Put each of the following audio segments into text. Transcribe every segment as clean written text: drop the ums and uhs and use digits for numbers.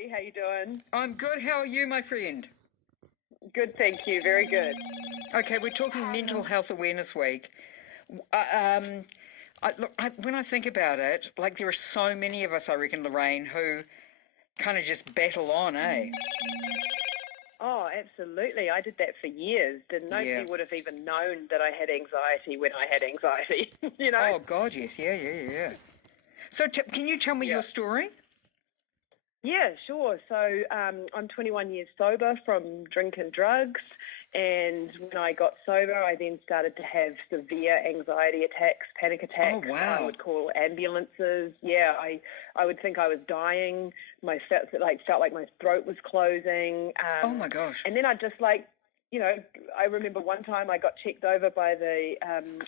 Hey, how you doing? I'm good. How are you, my friend? Good, thank you. Very good. Okay, we're talking Mental Health Awareness Week. Um, when I think about it, like there are so many of us, I reckon, Lorraine, who kind of just battle on, eh? Oh, absolutely. I did that for years. And nobody Yeah. would have even known that I had anxiety when I had anxiety, you know? Oh, God, yes. Yeah. So can you tell me Yeah. your story? Yeah, sure. So I'm 21 years sober from drink and drugs. And when I got sober, I then started to have severe anxiety attacks, panic Oh, attacks. I wow. would call ambulances. Yeah, I would think I was dying. Felt like my throat was closing. Oh, my gosh. And then I just I remember one time I got checked over by the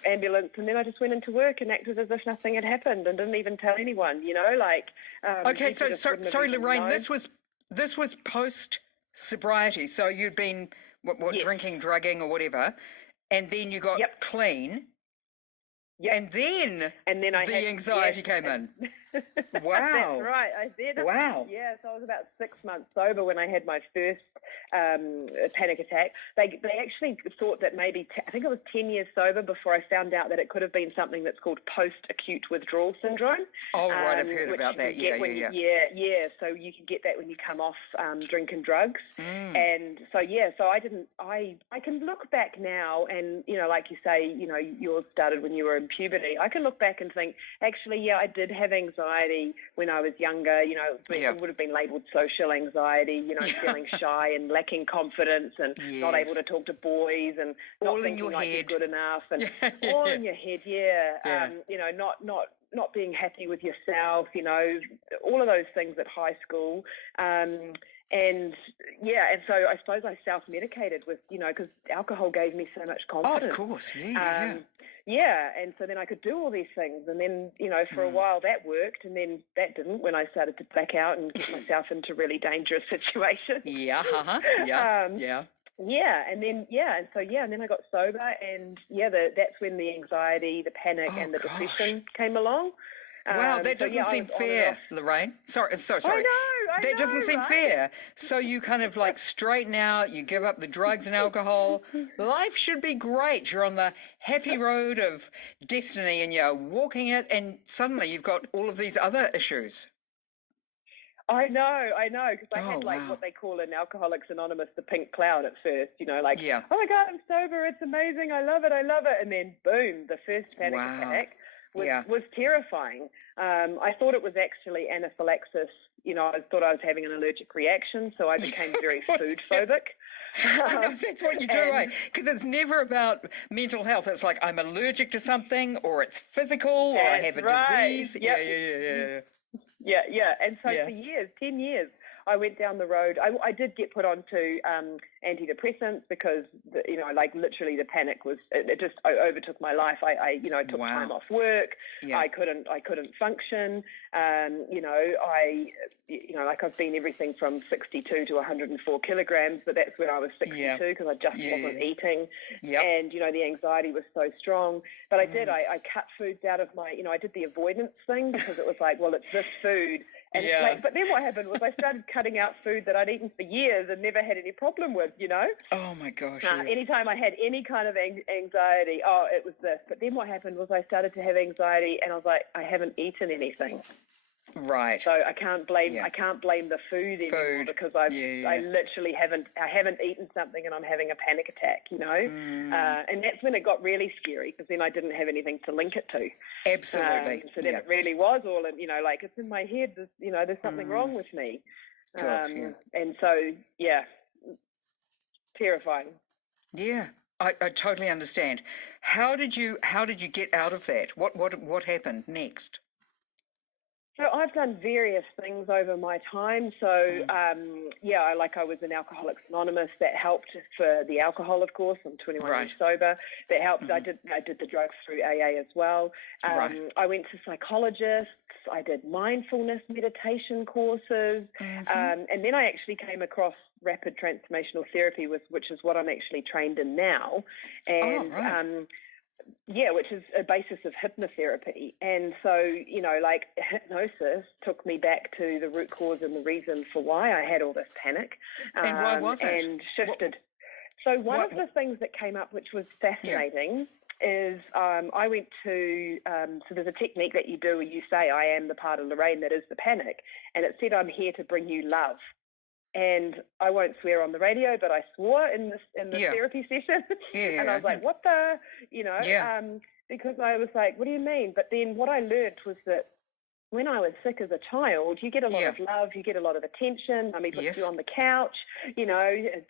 ambulance, and then I just went into work and acted as if nothing had happened and didn't even tell anyone. Okay, People just wouldn't have sorry, even Lorraine, known. this was post sobriety. So you'd been what Yes. drinking, drugging, or whatever, and then you got Yep. clean. Yep. And then And then I the had, anxiety yes, came and in. that's Wow. right. I did. Wow. Yeah, so I was about 6 months sober when I had my first panic attack. They actually thought that maybe, I think it was 10 years sober before I found out that it could have been something that's called post-acute withdrawal syndrome. Oh, right, I've heard Which about you that. can get when Yeah. yeah. So you can get that when you come off drink and drugs. Mm. And so, so I can look back now and, like you say, yours started when you were in puberty. I can look back and think, actually, yeah, I did have anxiety when I was younger. Yeah. It would have been labelled social anxiety, feeling shy and lacking confidence and not able Yes. to talk to boys and not All in thinking your like you're head. good enough and all Yeah. in your head, yeah. Yeah. Not being happy with yourself, all of those things at high school. And so I suppose I self-medicated with, because alcohol gave me so much Oh, of confidence. course. Yeah. And so then I could do all these things. And then, for a while that worked, and then that didn't when I started to back out and get myself into really dangerous situations. Yeah. Yeah. And then I got sober, and that's when the anxiety, the panic, Oh, and the gosh. depression came along. Wow, that doesn't I seem was on and fair, off. Lorraine. Sorry. I That doesn't know, seem right? fair. So you kind of like straighten out, you give up the drugs and alcohol. Life should be great. You're on the happy road of destiny and you're walking it, and suddenly you've got all of these other issues. I know, because I Oh, had like wow. what they call in Alcoholics Anonymous the pink cloud at first, Yeah. oh my God, I'm sober, it's amazing, I love it. And then boom, the first panic Wow. attack Yeah. was terrifying. I thought it was actually anaphylaxis. I thought I was having an allergic reaction, so I became very Of course, food yeah. phobic. I know that's what you do, And right? Because it's never about mental health. It's like I'm allergic to something, or it's physical, or I have that's a right. disease. Yep. Yeah. And so Yeah. for years, 10 years, I went down the road. I did get put onto antidepressants because, literally the panic it just overtook my life. I took time Wow. off work. Yeah. I couldn't function. I've been everything from 62 to 104 kilograms, but that's when I was 62 Yeah. because I just Yeah. wasn't eating. Yep. And, the anxiety was so strong. But I cut foods out of my, I did the avoidance thing because it was like, well, it's this food. And Yeah. but then what happened was I started cutting out food that I'd eaten for years and never had any problem with, Oh my gosh. Yes. Anytime I had any kind of anxiety, it was this. But then what happened was I started to have anxiety and I was like, I haven't eaten anything. Right. So I can't blame Yeah. the food anymore because I literally haven't eaten something and I'm having a panic attack, and that's when it got really scary because then I didn't have anything to link it to. Absolutely. So then it really was all in, it's in my head. There's something wrong with me. Gosh, yeah. And so terrifying. Yeah. I totally understand. How did you get out of that? What happened next? So I've done various things over my time. So, I was in Alcoholics Anonymous. That helped for the alcohol, of course. I'm 21 years sober. That helped. I did the drugs through AA as well. I went to psychologists. I did mindfulness meditation courses. And then I actually came across rapid transformational therapy, which is what I'm actually trained in now. And which is a basis of hypnotherapy. And so, like hypnosis took me back to the root cause and the reason for why I had all this panic. And why was it? And shifted. So one of the things that came up, which was fascinating, is I went to, so there's a technique that you do where you say, I am the part of Lorraine that is the panic. And it said, I'm here to bring you love. And I won't swear on the radio, but I swore in the therapy session. And I was like, what the, because I was like, what do you mean? But then what I learned was that when I was sick as a child, you get a lot of love, you get a lot of attention. Mummy puts you on the couch,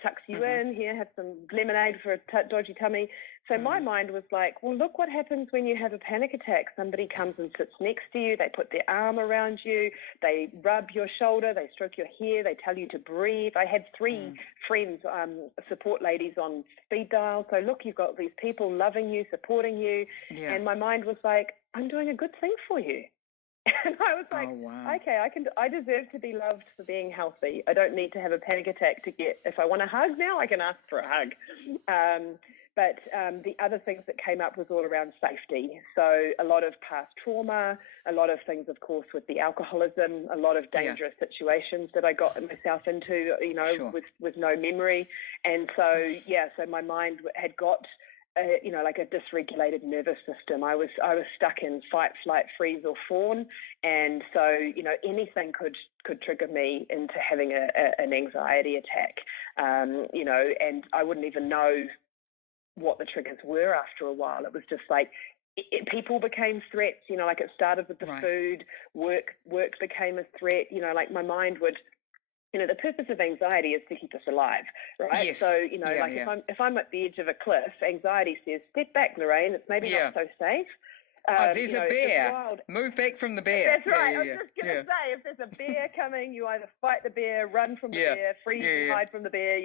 tucks you in, here, have some lemonade for a dodgy tummy. So my mind was like, well, look what happens when you have a panic attack. Somebody comes and sits next to you, they put their arm around you, they rub your shoulder, they stroke your hair, they tell you to breathe. I had 3 friends, support ladies on speed dial. So look, you've got these people loving you, supporting you. Yeah. And my mind was like, I'm doing a good thing for you. And I was like, okay, I deserve to be loved for being healthy. I don't need to have a panic attack to get, if I want a hug now, I can ask for a hug. But the other things that came up was all around safety. So a lot of past trauma, a lot of things, of course, with the alcoholism, a lot of dangerous situations that I got myself into, with no memory. And so, so my mind had got, like a dysregulated nervous system. I was stuck in fight, flight, freeze, or fawn. And so, anything could trigger me into having an anxiety attack, and I wouldn't even know what the triggers were after a while. It was just like people became threats, like it started with the food, work became a threat, like my mind would, the purpose of anxiety is to keep us alive, right? Yes. So, if I'm at the edge of a cliff, anxiety says, step back, Lorraine, it's maybe not so safe. There's a bear. Move back from the bear. That's right. I was just going to say, if there's a bear coming, you either fight the bear, run from the bear, freeze and hide from the bear,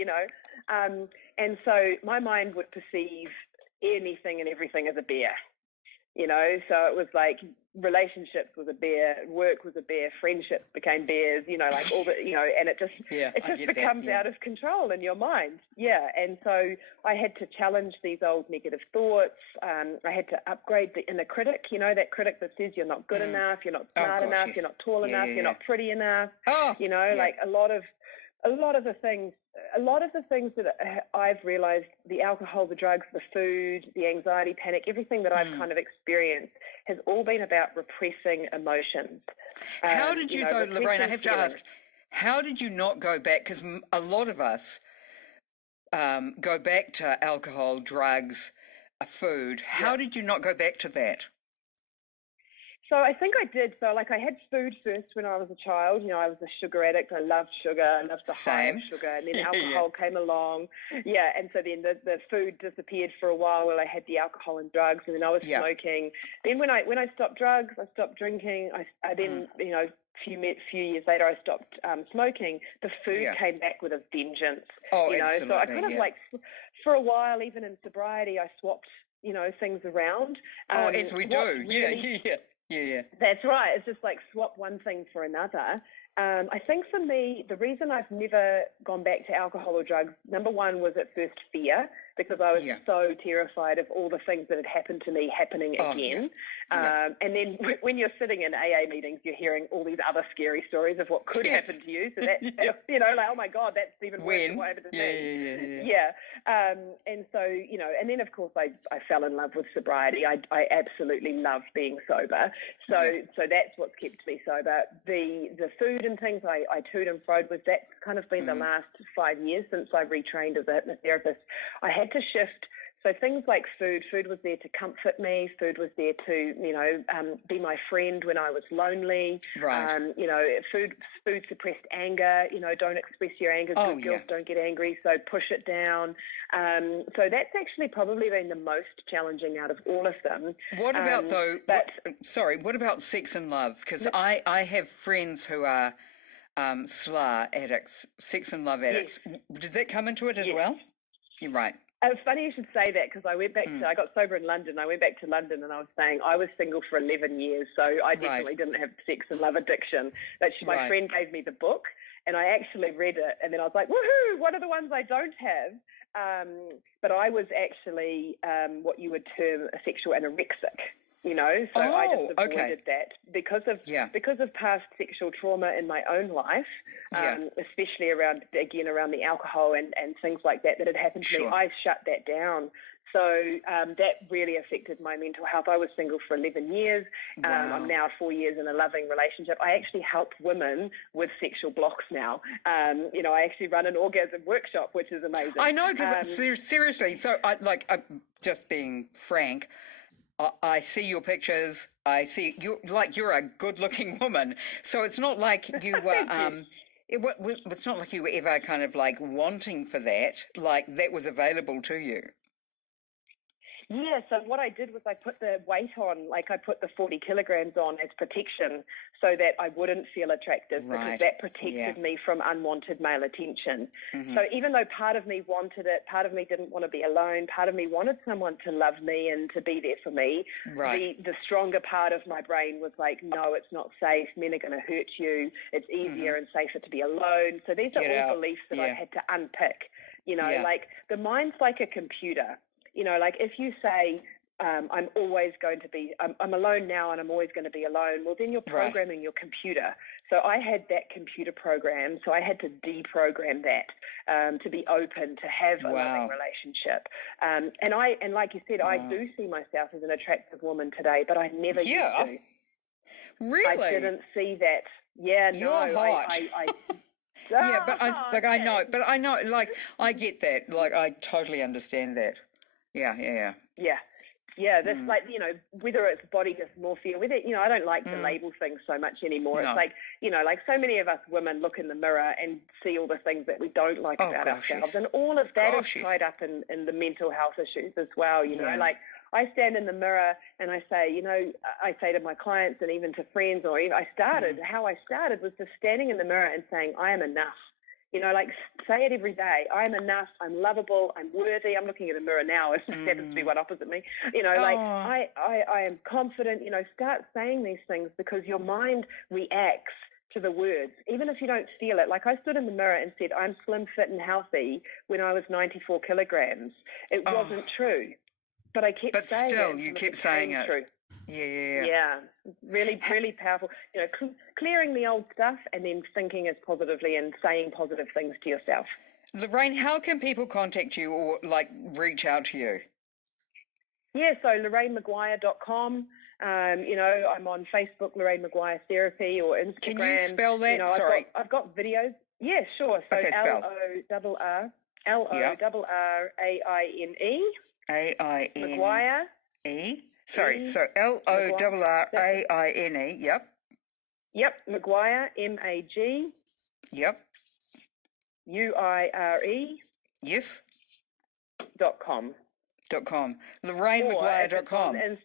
And so my mind would perceive anything and everything as a bear, So it was like relationships was a bear, work was a bear, friendships became bears, like all the, and it just becomes out of control in your mind. Yeah. And so I had to challenge these old negative thoughts. I had to upgrade the inner critic, that critic that says you're not good enough, you're not smart enough, you're not tall enough, you're not pretty enough, like a lot of the things that I've realized, the alcohol, the drugs, the food, the anxiety, panic, everything that I've kind of experienced has all been about repressing emotions. How did you, though, Lorraine, I have to ask, how did you not go back? Because a lot of us go back to alcohol, drugs, food. How did you not go back to that? So I think I did. So I had food first when I was a child. I was a sugar addict. I loved sugar. I loved the high of sugar. And then alcohol came along. Yeah. And so then the food disappeared for a while I had the alcohol and drugs. And then I was smoking. Then when I stopped drugs, I stopped drinking. I then, a few years later, I stopped smoking. The food came back with a vengeance. Oh, absolutely. So I kind of for a while, even in sobriety, I swapped, things around. As we do. Yeah. That's right. It's just like swap one thing for another. I think for me, the reason I've never gone back to alcohol or drugs, number one was at first fear, because I was so terrified of all the things that had happened to me happening again. And then when you're sitting in AA meetings, you're hearing all these other scary stories of what could happen to you. So that's, like, oh my God, that's even worse than what happened to me. Yeah. And so, and then of course I fell in love with sobriety. I absolutely love being sober. So that's what's kept me sober. The food and things I toed and froed with, that's kind of been the last 5 years since I retrained as a hypnotherapist. I had to shift. So things like food was there to comfort me. Food was there to, be my friend when I was lonely. Right. Food suppressed anger. Don't express your anger. Good girls don't get angry, so push it down. So that's actually probably been the most challenging out of all of them. What about what about sex and love? Because I have friends who are SLA addicts, sex and love addicts. Yes. Did that come into it as well? You're right. It's funny you should say that, because I went back I got sober in London. I went back to London and I was saying I was single for 11 years, so I definitely didn't have sex and love addiction. But my friend gave me the book and I actually read it, and then I was like, woohoo, what are the ones I don't have? but I was actually what you would term a sexual anorexic. So I just avoided that because of past sexual trauma in my own life, especially around the alcohol and things like that had happened to me. I shut that down. So that really affected my mental health. I was single for 11 years. I'm now 4 years in a loving relationship. I actually help women with sexual blocks now. I actually run an orgasm workshop, which is amazing. I know, because seriously, so just being frank, I see your pictures. I see you're a good-looking woman. So it's not like you were. It's not like you were ever kind of like wanting for that. Like that was available to you. Yeah, so what I did was I put the weight on, like I put the 40 kilograms on as protection so that I wouldn't feel attractive because that protected me from unwanted male attention. Mm-hmm. So even though part of me wanted it, part of me didn't want to be alone, part of me wanted someone to love me and to be there for me, the stronger part of my brain was like, no, it's not safe, men are going to hurt you, it's easier and safer to be alone. So these are all beliefs that I had to unpick. Like the mind's like a computer. Like if you say, I'm always going to be, I'm alone now and I'm always going to be alone, well, then you're programming your computer. So I had that computer program, so I had to deprogram that to be open, to have a loving relationship. And like you said, I do see myself as an attractive woman today, but I never used to. Really? I didn't see that. Yeah, you're hot. Yeah, but I know, like, I get that. Like, I totally understand that. Yeah. That's like, whether it's body dysmorphia, whether, I don't like to label things so much anymore. No. It's like, like so many of us women look in the mirror and see all the things that we don't like about ourselves. And all of that is tied up in the mental health issues as well, like I stand in the mirror and I say, I say to my clients and even to friends, or even how I started was just standing in the mirror and saying, I am enough. Like say it every day. I'm enough. I'm lovable. I'm worthy. I'm looking at a mirror now. It just happens to be one opposite me. Like I am confident. Start saying these things because your mind reacts to the words, even if you don't feel it. Like I stood in the mirror and said, I'm slim, fit, and healthy when I was 94 kilograms. It wasn't true, but I kept saying it. But still, you kept saying it. True. Yeah. Really, really powerful. Clearing the old stuff and then thinking as positively and saying positive things to yourself. Lorraine, how can people contact you or reach out to you? Yeah, so LorraineMaguire.com. I'm on Facebook, Lorraine Maguire Therapy, or Instagram. Can you spell that? Sorry. I've got videos. Yeah, sure. So okay, spell. LORRAINE. AINE. Maguire. Sorry, so LORRAINE, yep. Yep, Maguire, MAG. Yep. UIRE. Yes. .com. LorraineMaguire.com. And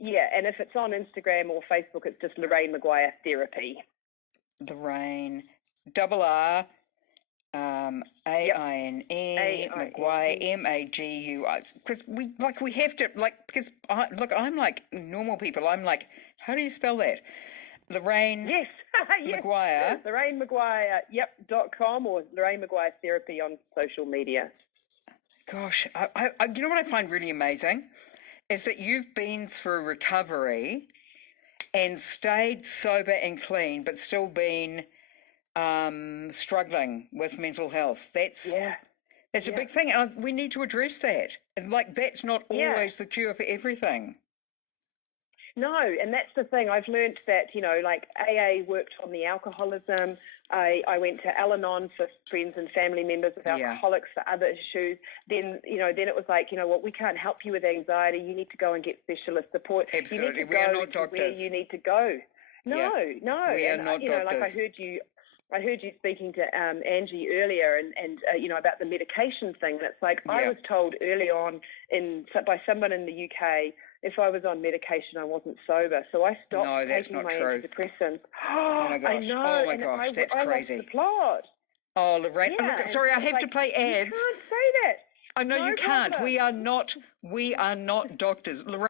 if it's on Instagram or Facebook, it's just Lorraine Maguire Therapy. Lorraine, R. AINE, Maguire, MAGUI. Because we have to, because I'm like normal people. I'm like, how do you spell that? Lorraine Maguire. Yes, Lorraine Maguire, .com, or Lorraine Maguire Therapy on social media. Gosh, I you know what I find really amazing is that you've been through recovery and stayed sober and clean, but still been struggling with mental health. That's a big thing. And we need to address that. That's not always the cure for everything. No, and that's the thing. I've learnt that, AA worked on the alcoholism. I went to Al-Anon for friends and family members of alcoholics for other issues. Then, then it was like, we can't help you with anxiety. You need to go and get specialist support. Absolutely. You need to we are not doctors. Where you need to go. No. We are not doctors. I heard you speaking to Angie earlier and about the medication thing. And it's like I was told early on by someone in the UK, if I was on medication, I wasn't sober. So I stopped taking my antidepressants. Oh, my gosh. I know. That's crazy. I lost the plot. Oh, Lorraine. Look, sorry, I have to play ads. You can't say that. I know you can't. We are not doctors. Lorraine.